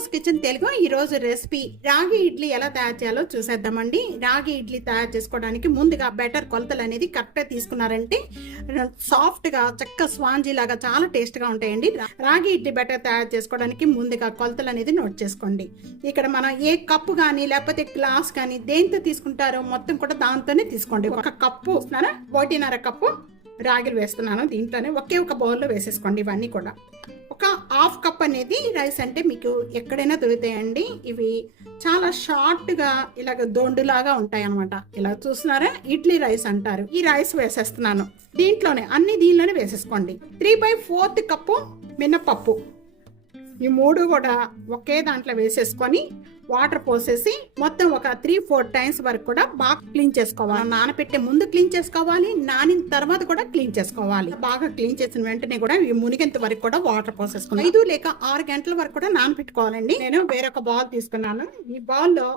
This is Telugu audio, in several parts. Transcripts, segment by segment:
అమ్మస్ కిచెన్ తెలుగు. ఈ రోజు రెసిపీ రాగి ఇడ్లీ ఎలా తయారు చేయాలో చూసేద్దామండి. రాగి ఇడ్లీ తయారు చేసుకోవడానికి ముందుగా బెటర్ కొలతలు అనేది కరెక్ట్గా తీసుకున్నారంటే సాఫ్ట్గా చక్క స్పాంజీ లాగా చాలా టేస్ట్గా ఉంటాయండి. రాగి ఇడ్లీ బెటర్ తయారు చేసుకోవడానికి ముందుగా కొలతలు అనేది నోట్ చేసుకోండి. ఇక్కడ మనం ఏ కప్పు కానీ లేకపోతే గ్లాస్ కానీ దేంతో తీసుకుంటారో మొత్తం కూడా దాంతోనే తీసుకోండి. ఒక కప్పు 1.5 కప్పు రాగిలు వేస్తున్నాను. దీంట్లోనే ఒకే ఒక బౌల్లో వేసేసుకోండి. ఇవన్నీ కూడా ఒక హాఫ్ కప్ అనేది రైస్ అంటే మీకు ఎక్కడైనా దొరుకుతాయండి. ఇవి చాలా షార్ట్గా ఇలాగ దొండులాగా ఉంటాయి అనమాట. ఇలా చూస్తున్నారా, ఇడ్లీ రైస్ అంటారు. ఈ రైస్ వేసేస్తున్నాను. దీనిలోనే వేసేసుకోండి. 3/4 కప్పు మినపప్పు. ఈ 3 కూడా ఒకే దాంట్లో వేసేసుకొని వాటర్ పోసేసి మొత్తం ఒక 3-4 టైమ్స్ వరకు కూడా బాగా క్లీన్ చేసుకోవాలి. నానపెట్టే ముందు క్లీన్ చేసుకోవాలి, నానిన తర్వాత కూడా క్లీన్ చేసుకోవాలి. బాగా క్లీన్ చేసిన వెంటనే కూడా ఈ మునిగేంత వరకు కూడా వాటర్ పోసేసుకున్నాను. 5 లేక 6 గంటల వరకు కూడా నానపెట్టుకోవాలండి. నేను వేరొక బౌల్ తీసుకున్నాను. ఈ బౌల్లో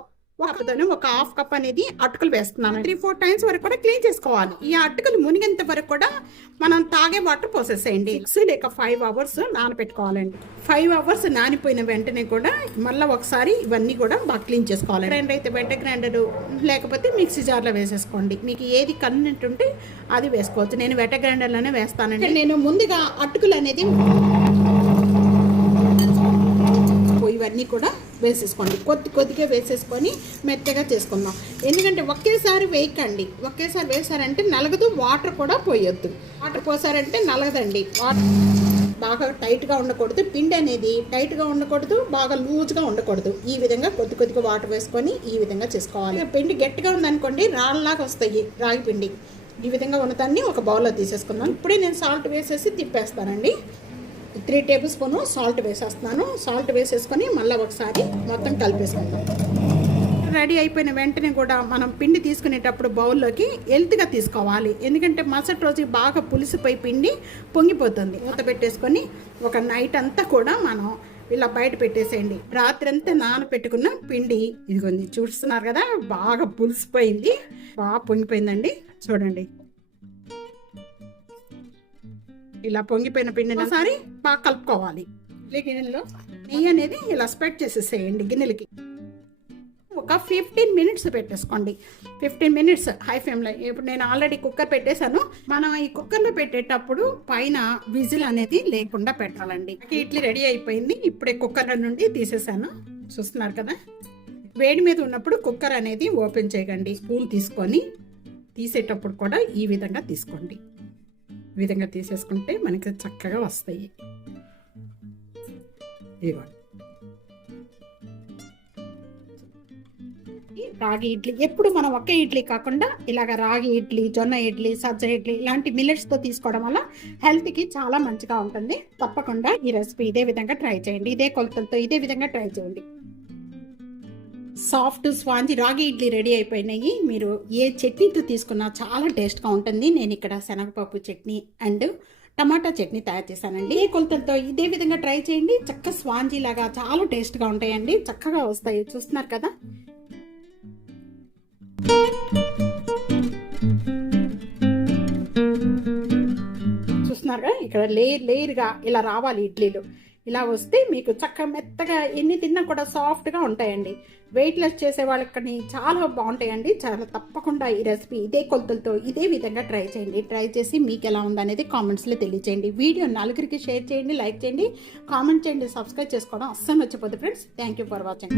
ఒక హాఫ్ కప్ అనేది అటుకులు వేస్తున్నాను. 3-4 టైమ్స్ వరకు కూడా క్లీన్ చేసుకోవాలి. ఈ అటుకులు మునిగేంత వరకు కూడా మనం తాగే వాటర్ పోసేసేయండి. 6 లేక 5 అవర్స్ నానపెట్టుకోవాలండి. 5 అవర్స్ నానిపోయిన వెంటనే కూడా మళ్ళీ ఒకసారి ఇవన్నీ కూడా బాగా క్లీన్ చేసుకోవాలి. గ్రైండర్ అయితే వెంట గ్రైండర్, లేకపోతే మిక్సీ జార్లో వేసేసుకోండి. మీకు ఏది కన్వీనియంట్ ఉంటే అది వేసుకోవచ్చు. నేను వెట గ్రైండర్లోనే వేస్తానండి. నేను ముందుగా అటుకులు అనేది ఇవన్నీ కూడా వేసేసుకోండి. కొద్దిగా వేసేసుకొని మెత్తగా చేసుకుందాం. ఎందుకంటే ఒకేసారి వేయకండి. ఒకేసారి వేసారంటే నలగదు. వాటర్ కూడా పోయొద్దు. వాటర్ పోసారంటే నలగదండి. వాటర్ బాగా టైట్గా ఉండకూడదు. పిండి అనేది టైట్గా ఉండకూడదు, బాగా లూజ్గా ఉండకూడదు. ఈ విధంగా కొద్దిగా వాటర్ వేసుకొని ఈ విధంగా చేసుకోవాలి. పిండి గట్టిగా ఉందనుకోండి, రాళ్ళలాగా వస్తాయి రాగి పిండి. ఈ విధంగా ఉన్నదాన్ని ఒక బౌల్లో తీసేసుకుందాం. ఇప్పుడే నేను సాల్ట్ వేసేసి తిప్పేస్తానండి. 3 టేబుల్ స్పూను సాల్ట్ వేసేస్తున్నాను. సాల్ట్ వేసేసుకొని మళ్ళీ ఒకసారి మొత్తం కలిపేసుకుందాం. రెడీ అయిపోయిన వెంటనే కూడా మనం పిండి తీసుకునేటప్పుడు బౌల్లోకి హెల్త్గా తీసుకోవాలి. ఎందుకంటే మరుసటి రోజు బాగా పులిసిపోయి పిండి పొంగిపోతుంది. మూత పెట్టేసుకొని ఒక నైట్ అంతా కూడా మనం ఇలా బయట పెట్టేసేయండి. రాత్రి అంతా నానపెట్టుకున్న పిండి ఇదిగోండి, చూస్తున్నారు కదా, బాగా పులిసిపోయింది, బాగా పొంగిపోయిందండి. చూడండి, ఇలా పొంగిపోయిన పిండిని ఒకసారి బాగా కలుపుకోవాలి. గిన్నెలో నెయ్యి అనేది ఇలా స్ప్రెడ్ చేసేసేయండి గిన్నెలకి. ఒక 15 మినిట్స్ పెట్టేసుకోండి. 15 మినిట్స్ హై ఫ్లేమ్లో. ఇప్పుడు నేను ఆల్రెడీ కుక్కర్ పెట్టేశాను. మనం ఈ కుక్కర్లో పెట్టేటప్పుడు పైన విజిల్ అనేది లేకుండా పెట్టాలండి. ఇడ్లీ రెడీ అయిపోయింది. ఇప్పుడే కుక్కర్ నుండి తీసేసాను. చూస్తున్నారు కదా, వేడి మీద ఉన్నప్పుడు కుక్కర్ అనేది ఓపెన్ చేయకండి. స్పూన్ తీసుకొని తీసేటప్పుడు కూడా ఈ విధంగా తీసుకోండి. ఈ విధంగా తీసేసుకుంటే మనకి చక్కగా వస్తాయి. ఇవ్వండి. రాగి ఇడ్లీ ఎప్పుడు మనం ఒకే ఇడ్లీ కాకుండా ఇలాగ రాగి ఇడ్లీ, జొన్న ఇడ్లీ, సజ్జ ఇడ్లీ ఇలాంటి మిల్లెట్స్తో తీసుకోవడం వల్ల హెల్త్కి చాలా మంచిగా ఉంటుంది. తప్పకుండా ఈ రెసిపీ ఇదే విధంగా ట్రై చేయండి. ఇదే కొలతలతో ఇదే విధంగా ట్రై చేయండి. సాఫ్ట్ స్పాంజీ రాగి ఇడ్లీ రెడీ అయిపోయినాయి. మీరు ఏ చట్నీతో తీసుకున్నా చాలా టేస్ట్గా ఉంటుంది. నేను ఇక్కడ శనగపప్పు చట్నీ అండ్ టమాటా చట్నీ తయారు చేశానండి. ఏ కొలతలతో ఇదే విధంగా ట్రై చేయండి. చక్క స్పాంజీ లాగా చాలా టేస్ట్గా ఉంటాయండి. చక్కగా వస్తాయి. చూస్తున్నారు కదా, ఇక్కడ లేయర్గా ఇలా రావాలి ఇడ్లీలు. ఇలా వస్తే మీకు చక్కగా మెత్తగా ఎన్ని తిన్నా కూడా సాఫ్ట్గా ఉంటాయండి. వెయిట్ లెస్ చేసే వాళ్ళకి చాలా బాగుంటాయండి. చాలా తప్పకుండా ఈ రెసిపీ ఇదే కొలతలతో ఇదే విధంగా ట్రై చేయండి. ట్రై చేసి మీకు ఎలా ఉందనేది కామెంట్స్లో తెలియచేయండి. వీడియో నలుగురికి షేర్ చేయండి, లైక్ చేయండి, కామెంట్ చేయండి, సబ్స్క్రైబ్ చేసుకోవడం అస్సలు మర్చిపోద్దు friends. Thank you for watching.